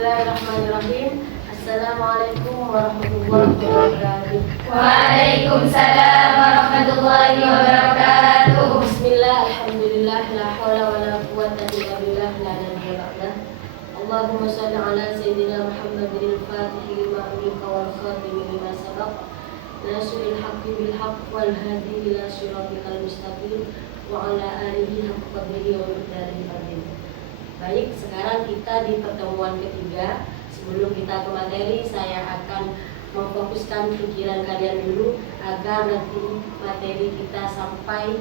Bismillahirrahmanirrahim. Assalamualaikum warahmatullahi wabarakatuh. Waalaikumsalam warahmatullahi wabarakatuh. Bismillah, alhamdulillah, la haula wa la quwwata illa billah, la nabiyya ba'dah. Allahumma shalli ala sayyidina Muhammadin al-Fatih lima ughliqa wal khatim lima sabaq. Nasrul haqqi bil haqq wal hadi ila siratal mustaqim wa ala alihi haqqa qadrihi wa miqdarihi azim. Baik, sekarang kita di pertemuan ketiga. Sebelum kita ke materi, saya akan memfokuskan pikiran kalian dulu agar nanti materi kita sampai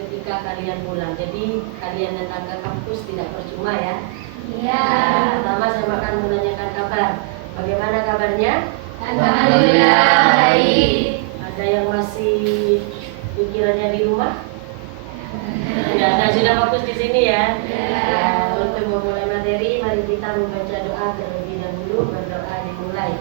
ketika kalian pulang. Jadi kalian datang ke kampus tidak percuma ya. Iya. Pertama saya akan menanyakan kabar. Bagaimana kabarnya? Alhamdulillah baik. Ada yang masih pikirannya di rumah? Ya, nah, sudah fokus di sini ya. Ya, untuk memulai materi, mari kita membaca doa terlebih dahulu. Berdoa dimulai.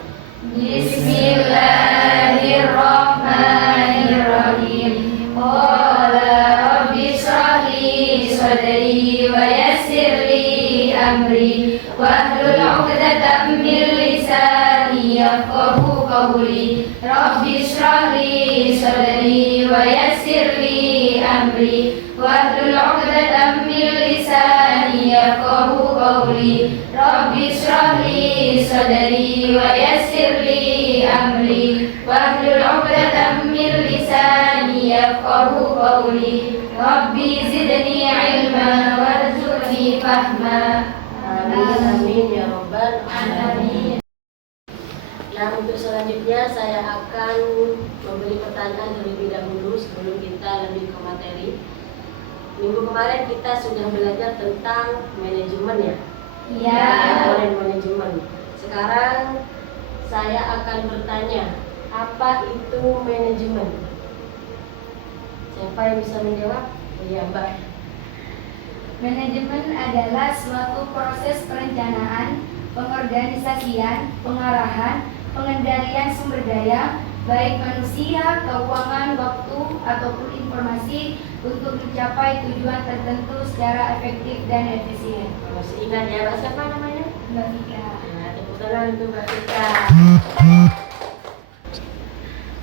Bismillahirrahmanirrahim. Qala rabbi shrah li sadri wa yassir li amri wahlul 'uqdatam min lisani yafqahu qawli. Rabbi shrah li sadri wa yassir li amri wahlul 'uqdatam min lisani yafqahu qawli. Rabbi shrah li sadri wa yassir li amri wahlul 'uqdatam min lisani yafqahu qawli. Rabbi zidni 'ilma warzuqni fahma. Amin, amin ya rabbal alamin. Amin. Nah, untuk selanjutnya saya akan memberi pertanyaan terlebih dahulu sebelum kita lebih ke materi. Minggu kemarin kita sudah belajar tentang manajemen ya. Iya. Komponen manajemen. Sekarang saya akan bertanya, apa itu manajemen? Siapa yang bisa menjawab? Iya, Mbak. Manajemen adalah suatu proses perencanaan, pengorganisasian, pengarahan, pengendalian sumber daya, baik manusia, keuangan, waktu, ataupun informasi untuk mencapai tujuan tertentu secara efektif dan efisien. Masih ingat ya, Mbak siapa namanya? Mbak Vika. Nah, tepuk tangan untuk Mbak Vika.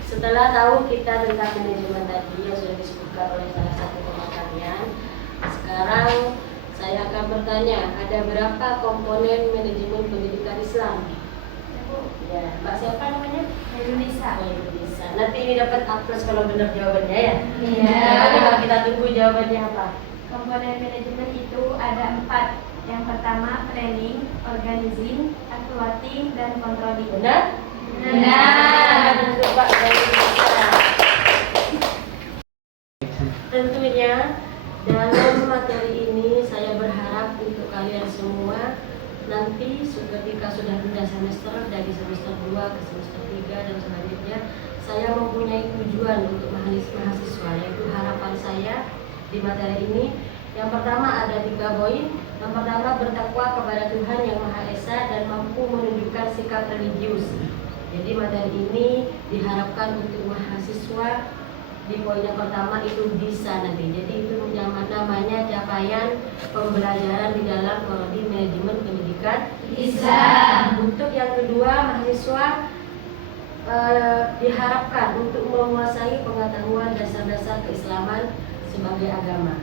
Setelah tahu kita tentang manajemen tadi yang sudah disebutkan oleh salah satu teman kalian, sekarang saya akan bertanya, ada berapa komponen manajemen pendidikan Islam? Ya, Mbak siapa namanya? Indonesia. Oh, Indonesia. Nanti ini dapat A+ kalau benar jawabannya ya. Iya. Nah, kita tunggu jawabannya apa? Komponen manajemen itu ada 4. Yang pertama planning, organizing, actuating, dan controlling. Benar? Benar. Untuk Pak dari Indonesia. Tentunya dalam materi ini saya berharap untuk kalian semua nanti ketika sudah pindah semester dari semester 2 ke semester 3 dan selanjutnya, saya mempunyai tujuan untuk mahasiswa, yaitu harapan saya di materi ini. Yang pertama ada 3 poin. Yang pertama, bertakwa kepada Tuhan Yang Maha Esa dan mampu menunjukkan sikap religius. Jadi materi ini diharapkan untuk mahasiswa di poin yang pertama itu bisa nanti. Jadi itu yang namanya capaian pembelajaran di dalam prodi manajemen pendidikan Islam. Untuk yang kedua, mahasiswa diharapkan untuk menguasai pengetahuan dasar-dasar keislaman sebagai agama.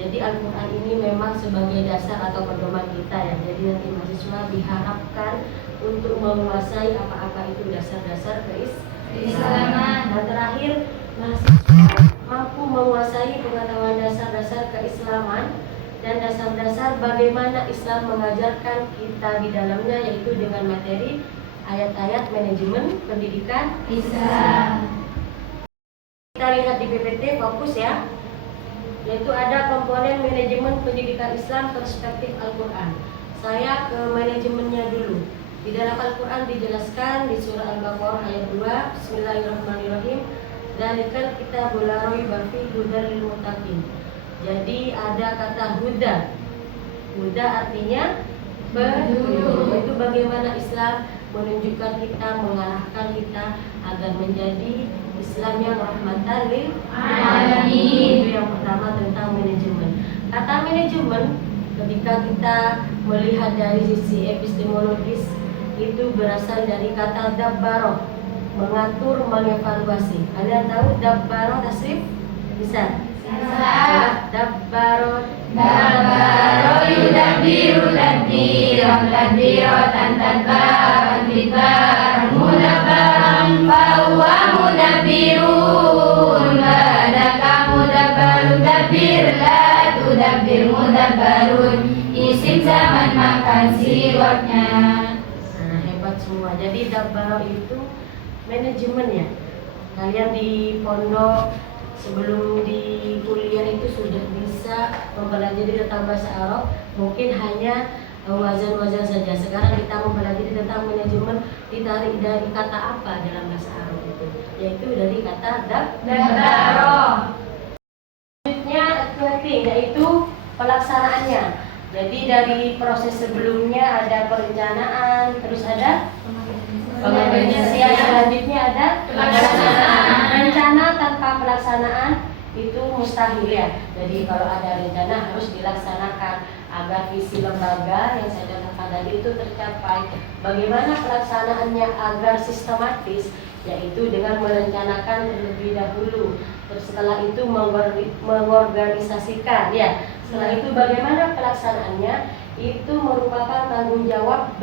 Jadi Al-Quran ini memang sebagai dasar atau pedoman kita ya. Jadi nanti mahasiswa diharapkan untuk menguasai apa-apa itu dasar-dasar keislaman. Dan terakhir, mahasiswa mampu menguasai pengetahuan dasar-dasar keislaman dan dasar-dasar bagaimana Islam mengajarkan kita di dalamnya, yaitu dengan materi ayat-ayat manajemen pendidikan Islam. Kita lihat di PPT, fokus ya, yaitu ada komponen manajemen pendidikan Islam perspektif Al-Quran. Saya ke manajemennya dulu. Di dalam Al-Quran dijelaskan di surah Al-Baqarah ayat 2, Bismillahirrahmanirrahim. Dzalikal kitabul la raiba fihi hudal lil muttaqin. Jadi ada kata huda. Huda artinya petunjuk. Itu bagaimana Islam menunjukkan kita, mengarahkan kita agar menjadi Islam yang rahmatan lil alamin. Itu yang pertama tentang manajemen. Kata manajemen ketika kita melihat dari sisi epistemologis itu berasal dari kata dabbaro, mengatur, mengevaluasi. Kalian tahu dabbaro tasrif? Bisa? Dabbaro yudabbiru tadbiran tadbiratan tadbaran tadbaran mudabbaran fahuwa mudabbirun badaka mudabbaru dabbir la tudabbir mudabbarun isim zaman makan siwaknya. Nah, hebat semua. Jadi dabbaro itu manajemen ya. Kalian di pondok sebelum di kuliah itu sudah bisa mempelajari tentang bahasa Arab, mungkin hanya wazan-wazan saja. Sekarang kita mempelajari tentang manajemen, ditarik dari kata apa dalam bahasa Arab itu, yaitu dari kata dabbaro. Selanjutnya accounting, yaitu pelaksanaannya. Jadi dari proses sebelumnya ada perencanaan, terus ada pengorganisasian, selanjutnya ada pelaksanaan. Rencana tanpa pelaksanaan itu mustahil ya. Jadi kalau ada rencana harus dilaksanakan agar visi lembaga yang saya contohkan tadi itu tercapai. Bagaimana pelaksanaannya agar sistematis? Yaitu dengan merencanakan terlebih dahulu. Terus setelah itu mengorganisasikan ya. Setelah itu bagaimana pelaksanaannya? Itu merupakan tanggung jawab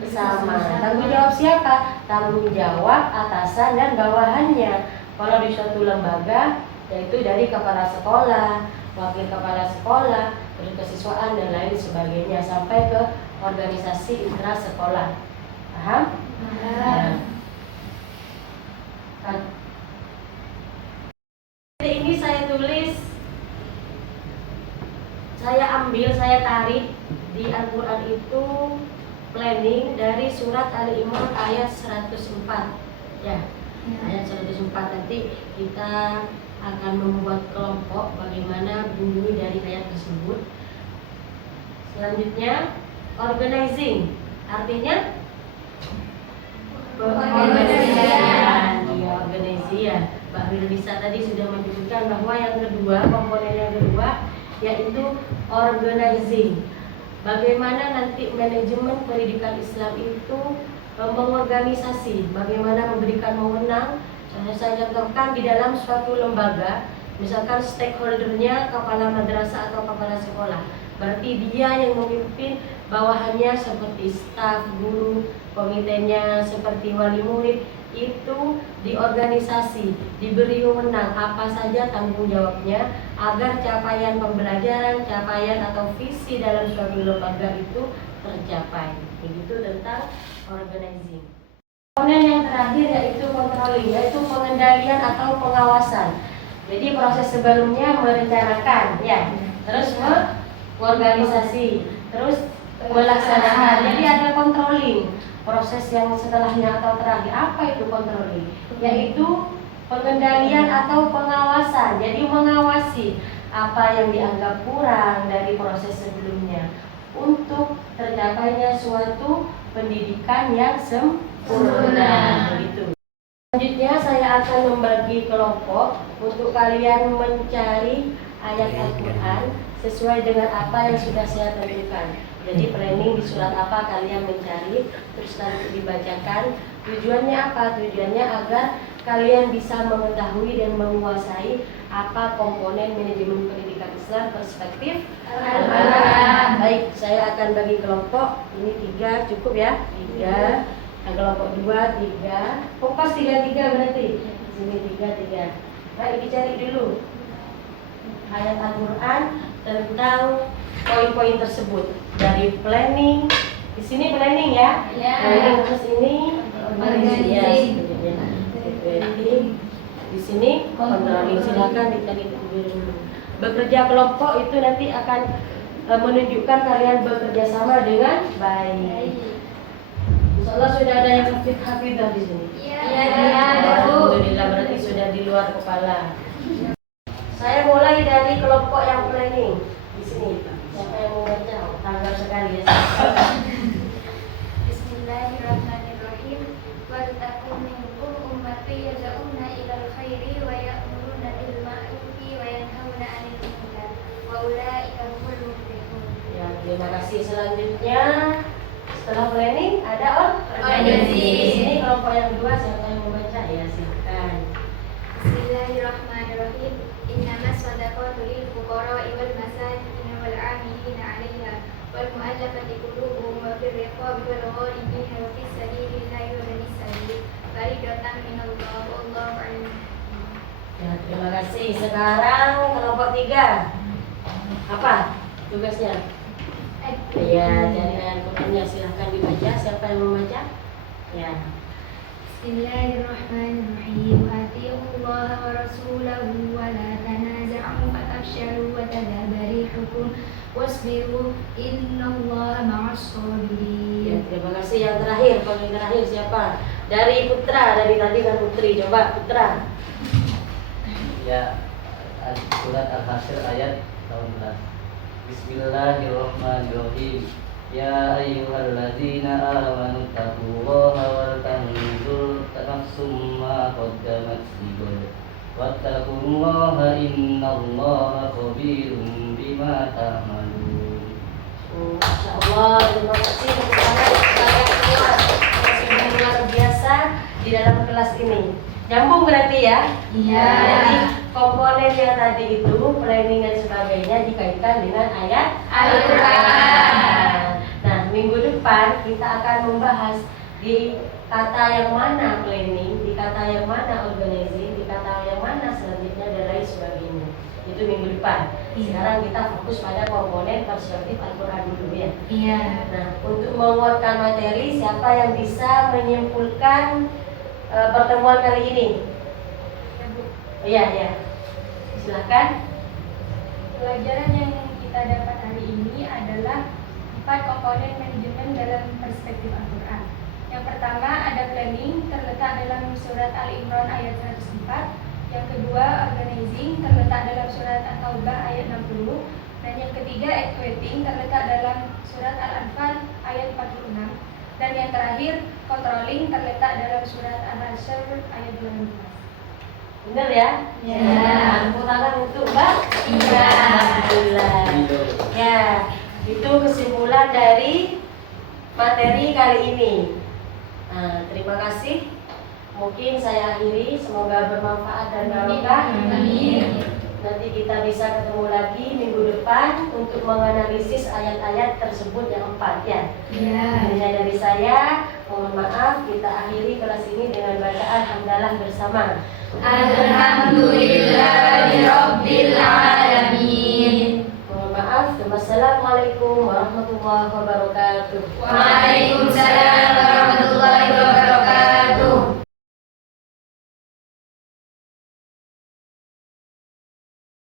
bersama. Tanggung jawab siapa? Tanggung jawab atasan dan bawahannya. Kalau di suatu lembaga, yaitu dari kepala sekolah, wakil kepala sekolah, terus kesiswaan dan lain sebagainya sampai ke organisasi intra sekolah. Paham? Nah, ini saya tulis, saya tarik di Al-Quran itu planning dari surat Ali Imran ayat 104 ya. Ayat 104 nanti kita akan membuat kelompok bagaimana bunyi dari ayat tersebut. Selanjutnya organizing, artinya organisasian. Iya, organisasian. Mbak Wilisa tadi sudah menyebutkan bahwa yang kedua, komponen yang kedua yaitu organizing. Bagaimana nanti manajemen pendidikan Islam itu mengorganisasi, bagaimana memberikan wewenang. Saya contohkan di dalam suatu lembaga, misalkan stakeholdernya kepala madrasah atau kepala sekolah, berarti dia yang memimpin bawahannya seperti staf, guru, komitenya seperti wali murid, itu diorganisasi, diberi wewenang apa saja tanggung jawabnya agar capaian pembelajaran, capaian atau visi dalam suatu lembaga itu tercapai. Begitu tentang organizing. Komponen yang terakhir yaitu controlling, yaitu pengendalian atau pengawasan. Jadi proses sebelumnya merencanakan, ya, terus mengorganisasi, terus pelaksanaan. Jadi ada controlling. Proses yang setelahnya atau terakhir, apa itu controlling? Yaitu pengendalian atau pengawasan. Jadi mengawasi apa yang dianggap kurang dari proses sebelumnya untuk tercapainya suatu pendidikan yang sempurna. Begitu. Selanjutnya saya akan membagi kelompok untuk kalian mencari ayat Al-Quran sesuai dengan apa yang sudah saya tentukan. Jadi planning di surat apa kalian mencari, terus nanti dibacakan. Tujuannya apa? Tujuannya agar kalian bisa mengetahui dan menguasai apa komponen manajemen pendidikan Islam perspektif Al-Quran. Baik, saya akan bagi kelompok. Ini 3 cukup ya? 3. Yang kelompok 2, 3. Fokus 3 berarti. Sini 3. Baik, dicari dulu ayat Al-Quran tentang poin-poin tersebut. Dari planning, di sini planning ya. Planning, terus ini organisasi. Di sini controlling. Silakan dicari dulu. Bekerja kelompok itu nanti akan menunjukkan kalian bekerja sama dengan baik. Insyaallah sudah ada yang hafidah di sini. Alhamdulillah, berarti sudah di luar kepala. Saya mulai dari kelompok yang planning di sini. Siapa yang mau baca? Tanggal sekali ya. Bismillahirrahmanirrahim. Wal takum minkum ummati yad'una ilal khairi wa ya'muruna bil ma'rufi wa yanhauna 'anil munkar wa ulaika humul muflihun. Ya, kasih. Selanjutnya setelah planning ada Organisasi. Ini kelompok yang kedua, siapa yang membaca? Ya, silakan. Bismillahirrahmanirrahim. Innamas shadaqatu lil fuqara'i wal masakin wal 'amilina 'alaiha wal mu'allafati qulubuhum wa fir riqabi wal gharibin wa fis sabilillahi wa ibnis sabil. Faridatan minallah wallahu a'lam. Ya, terima kasih. Sekarang kelompok 3. Apa tugasnya? Ya, dari ayat Qur'annya silahkan dibaca. Siapa yang membaca? Ya. Bismillahirrahmanirrahim. Atiullaha wa rasulahu wa la tanaza'u fatafshalu wa tadhhaba rihukum wasbiru innallaha ma'as Ya, sabirin. terima kasih. Yang terakhir, paling terakhir siapa? Dari Putra, dari tadi kan Putri. Coba Putra. Ya, surat Al-Hasyr ayat 18. Bismillahirrahmanirrahim. Ya ayyuhalladzina amanu taqullaha wal tanzur nafsum ma qaddamat ligad. Wattaqullaha innallaha khabirum bima ta'malun. Masya Allah, terima kasih tepuk tangan kepada semua yang sudah luar biasa di dalam kelas ini. Nyambung berarti ya? Iya. Jadi komponen yang tadi itu planning dan sebagainya dikaitkan dengan ayat Al-Quran. Nah, minggu depan kita akan membahas di kata yang mana planning, di kata yang mana organizing, di kata yang mana selanjutnya dan lain sebagainya. Itu minggu depan. Sekarang kita fokus pada komponen perspektif Al-Quran dulu ya. Iya. Nah, untuk menguatkan materi, siapa yang bisa menyimpulkan pertemuan kali ini? Iya, ya. Silakan. Pelajaran yang kita dapat hari ini adalah 4 komponen manajemen dalam perspektif Al-Quran. Yang pertama ada planning, terletak dalam surat Al-Imran ayat 104. Yang kedua organizing, terletak dalam surat At-Taubah ayat 60. Dan yang ketiga equating, terletak dalam surat Al-Anfal ayat 46. Dan yang terakhir controlling, terletak dalam surat Al-Hasyr ayat 12. Benar ya? Ya. Tepuk tangan untuk Mbak. Iya. Alhamdulillah. Ya, itu kesimpulan dari materi kali ini. Nah, terima kasih. Mungkin saya akhiri. Semoga bermanfaat dan barokah. Amin. Nanti kita bisa ketemu lagi minggu depan untuk menganalisis ayat-ayat tersebut yang 4 ya. Iya. Hanya dari saya, mohon maaf, kita akhiri kelas ini dengan bacaan hamdalah bersama. Alhamdulillahirabbil alamin. Mohon maaf. Wassalamualaikum warahmatullahi wabarakatuh. Waalaikumsalam